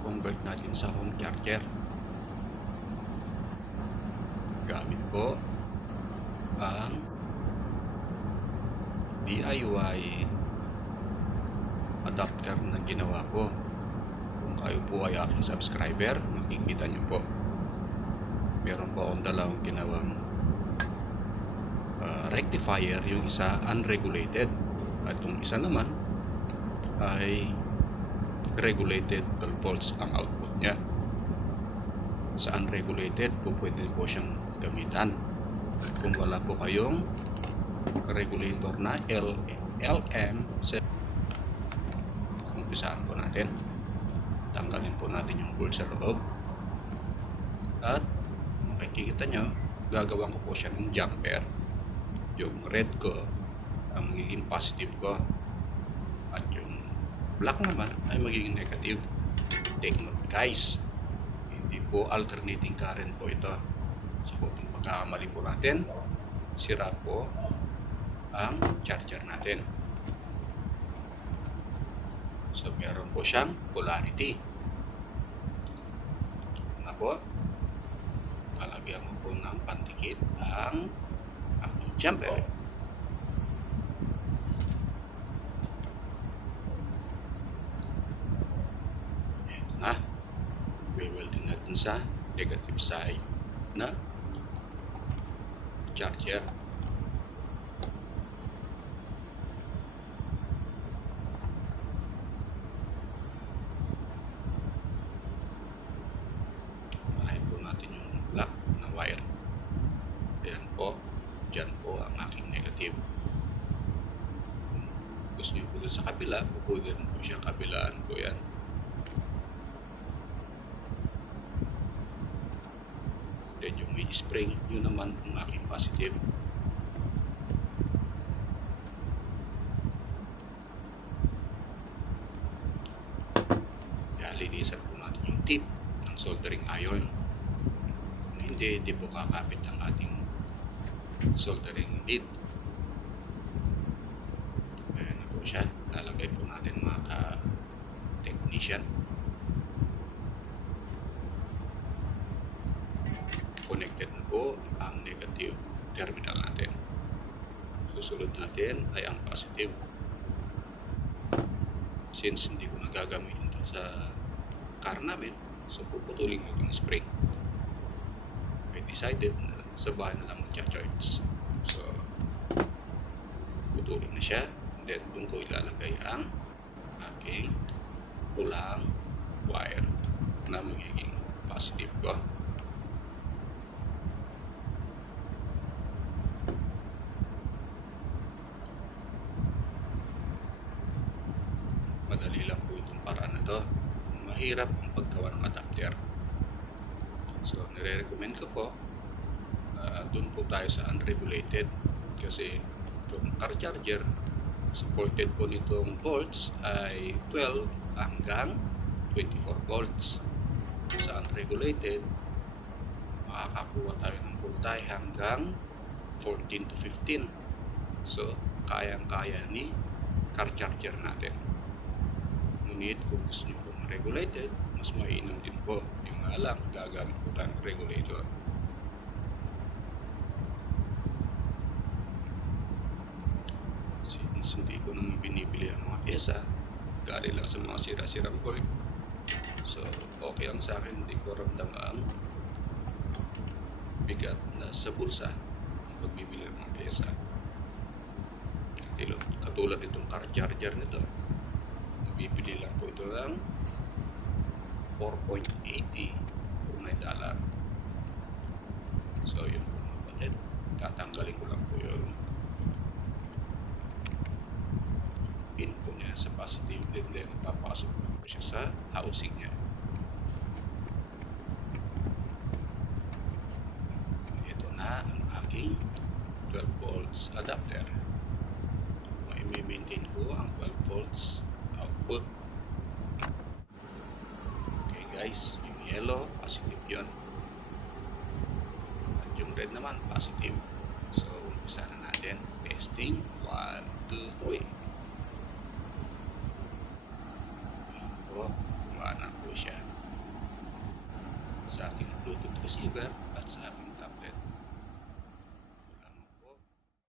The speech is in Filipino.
convert natin sa home charger gamit po ang DIY adapter na ginawa ko. Kung kayo po ay aking subscriber, makikita nyo po meron po akong dalawang ginawang rectifier, yung isa unregulated at yung isa naman ay regulated 12 volts ang output nya. Sa unregulated po pwede po siyang gamitan kung wala po kayong regulator na LM. Umpisahan po natin, tanggalin po natin yung bolt sa loob at makikita nyo gagawin ko po siya ng jumper. Yung red ko ang magiging positive ko at yung black naman ay magiging negative. Take note guys, hindi po alternating current po ito. So kung pagkakamali po natin, sira po ang charger natin. So meron po siyang polarity na po. Lalagyan mo po ng pandikit ang ating jumper. Ito na, welding natin sa negative side na charger. Unahin po natin yung black na wire. Ayan po, dyan po ang aking negative. Gusto nyo po doon sa kabila, pupuli rin po siya, kabilaan po yan. Then yung may spring, yun naman ang aking positive. Kaya linisan po natin yung tip ng soldering iron. Kung hindi po kakapit ang ating soldering lead. Ayan na po siya. Lalagay po natin mga ka-technician. Connected na po ang negative terminal natin. Susunod natin ay ang positive. Since hindi ko nagagamitin ito sa car namin, so puputulin ko yung spring. I decided na sa bahay na lang mag-charge. So putulin na siya. Then doon ko ilalagay ang aking pulang wire na magiging positive ko. Madali lang po itong paraan na to. Mahirap ang paggawa ng adapter. So nire-recommend ko po doon po tayo sa unregulated kasi itong car charger supported po nitong volts ay 12 hanggang 24 volts. Sa unregulated makakakuha tayo ng voltage hanggang 14 to 15. So kayang-kaya ni car charger natin. Ngunit kung gusto nyo po regulated, mas mainam din po. Yung nga lang, gagamit po tayo ng regulator. Since hindi ko naman binibili ang mga pyesa, galing lang sa mga sira-sirang bolt. So, okay lang sa akin, hindi ko ramdam ang bigat na sa bulsa ang pagbibili ng mga pyesa. Katulad itong car charger nito, bibili lang po ito ng $4.80 for $9. So yun po mga palit. Tatanggalin ko lang po yung pin po niya sa positive, then papasok po siya sa housing niya. Ito na ang aking 12 volts adapter. May-maintain ko ang 12 volts output. Okay guys, yung yellow positive yun at yung red naman positive. So umpisa na natin testing. 1, 2, 3. Ayan po, kumana po siya. sa ating Bluetooth receiver at sa ating